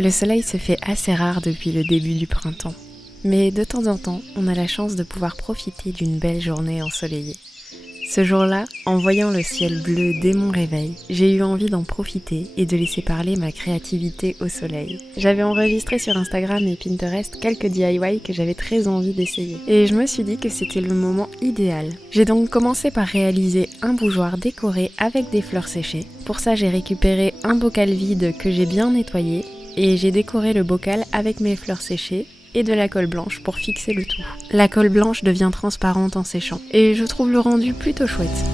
Le soleil se fait assez rare depuis le début du printemps, mais de temps en temps, on a la chance de pouvoir profiter d'une belle journée ensoleillée. Ce jour-là, en voyant le ciel bleu dès mon réveil, j'ai eu envie d'en profiter et de laisser parler ma créativité au soleil. J'avais enregistré sur Instagram et Pinterest quelques DIY que j'avais très envie d'essayer, et je me suis dit que c'était le moment idéal. J'ai donc commencé par réaliser un bougeoir décoré avec des fleurs séchées. Pour ça, j'ai récupéré un bocal vide que j'ai bien nettoyé, et j'ai décoré le bocal avec mes fleurs séchées et de la colle blanche pour fixer le tout. La colle blanche devient transparente en séchant et je trouve le rendu plutôt chouette.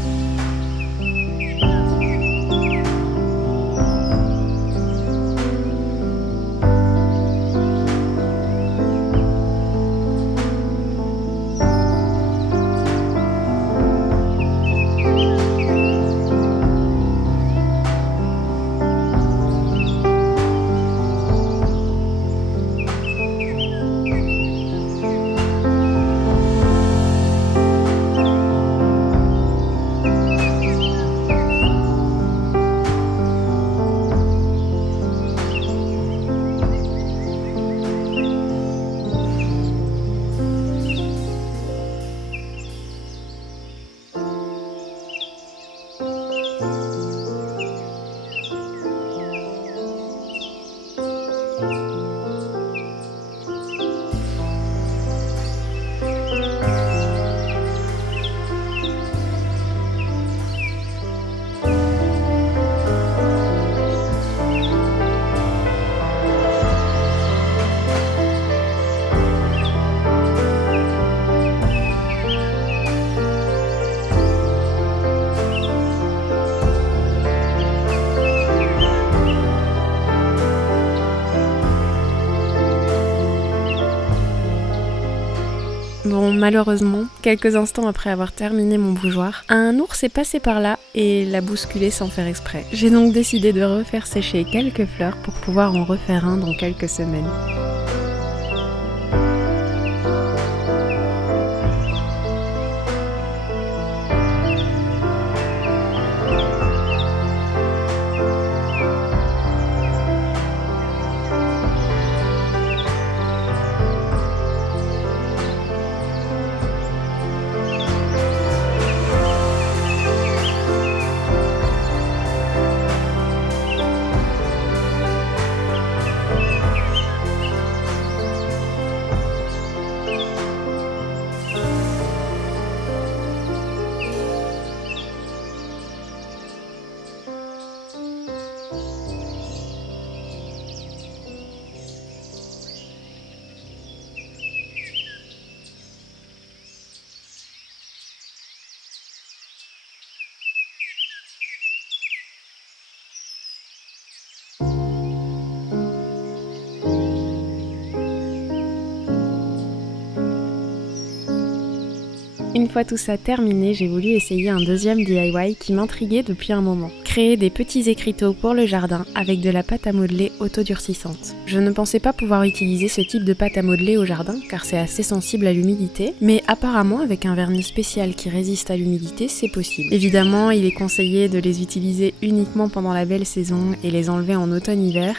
Bon, malheureusement, quelques instants après avoir terminé mon bougeoir, un ours est passé par là et l'a bousculé sans faire exprès. J'ai donc décidé de refaire sécher quelques fleurs pour pouvoir en refaire un dans quelques semaines. Une fois tout ça terminé, j'ai voulu essayer un deuxième DIY qui m'intriguait depuis un moment. Créer des petits écriteaux pour le jardin avec de la pâte à modeler autodurcissante. Je ne pensais pas pouvoir utiliser ce type de pâte à modeler au jardin car c'est assez sensible à l'humidité, mais apparemment avec un vernis spécial qui résiste à l'humidité, c'est possible. Évidemment, il est conseillé de les utiliser uniquement pendant la belle saison et les enlever en automne-hiver,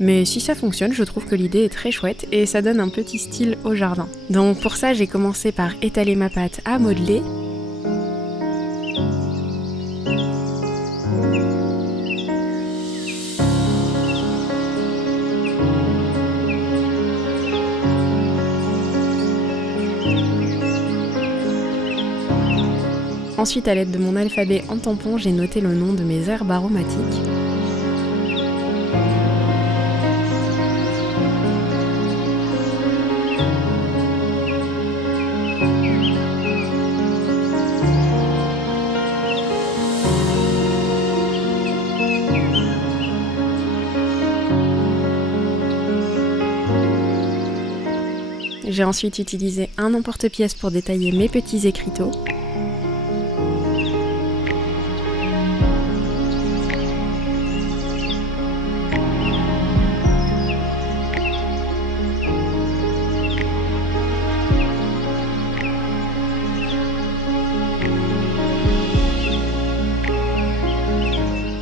mais si ça fonctionne, je trouve que l'idée est très chouette et ça donne un petit style au jardin. Donc pour ça, j'ai commencé par étaler ma pâte à modeler. Ensuite, à l'aide de mon alphabet en tampon, j'ai noté le nom de mes herbes aromatiques. J'ai ensuite utilisé un emporte-pièce pour détailler mes petits écriteaux.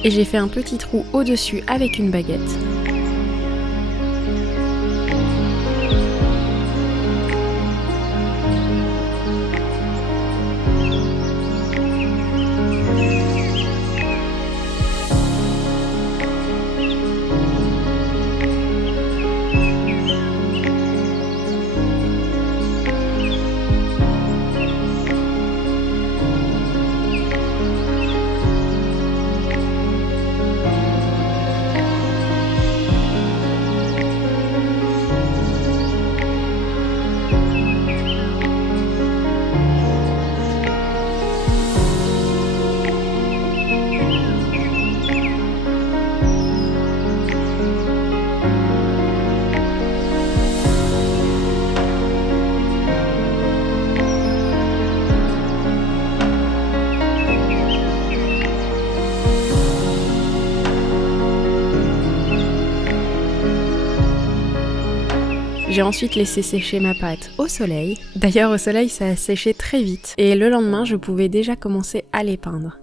et j'ai fait un petit trou au-dessus avec une baguette. J'ai ensuite laissé sécher ma pâte au soleil. D'ailleurs au soleil ça a séché très vite et le lendemain je pouvais déjà commencer à les peindre.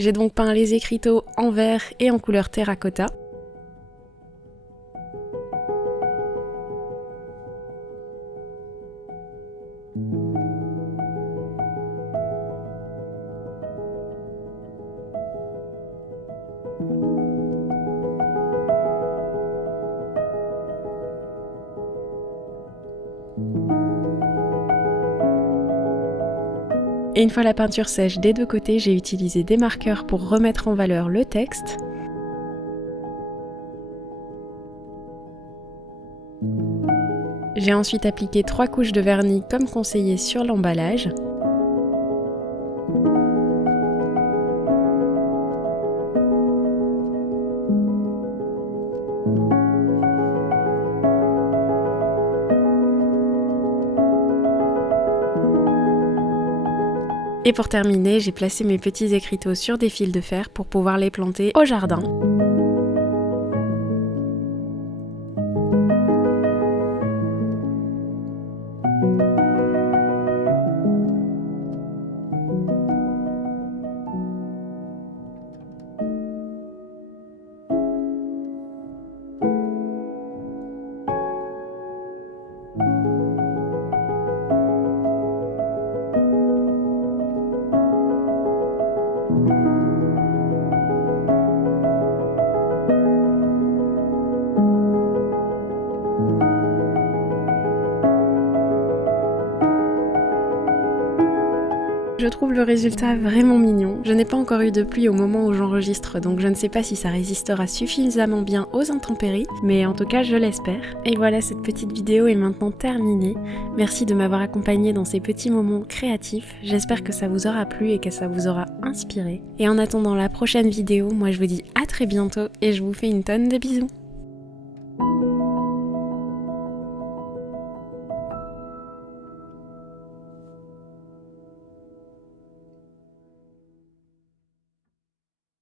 J'ai donc peint les écriteaux en vert et en couleur terracotta. Et une fois la peinture sèche des deux côtés, j'ai utilisé des marqueurs pour remettre en valeur le texte. J'ai ensuite appliqué 3 couches de vernis comme conseillé sur l'emballage. Et pour terminer, j'ai placé mes petits écriteaux sur des fils de fer pour pouvoir les planter au jardin. Je trouve le résultat vraiment mignon. Je n'ai pas encore eu de pluie au moment où j'enregistre, donc je ne sais pas si ça résistera suffisamment bien aux intempéries, mais en tout cas je l'espère. Et voilà, cette petite vidéo est maintenant terminée. Merci de m'avoir accompagnée dans ces petits moments créatifs. J'espère que ça vous aura plu et que ça vous aura inspiré. Et en attendant la prochaine vidéo, moi je vous dis à très bientôt et je vous fais une tonne de bisous.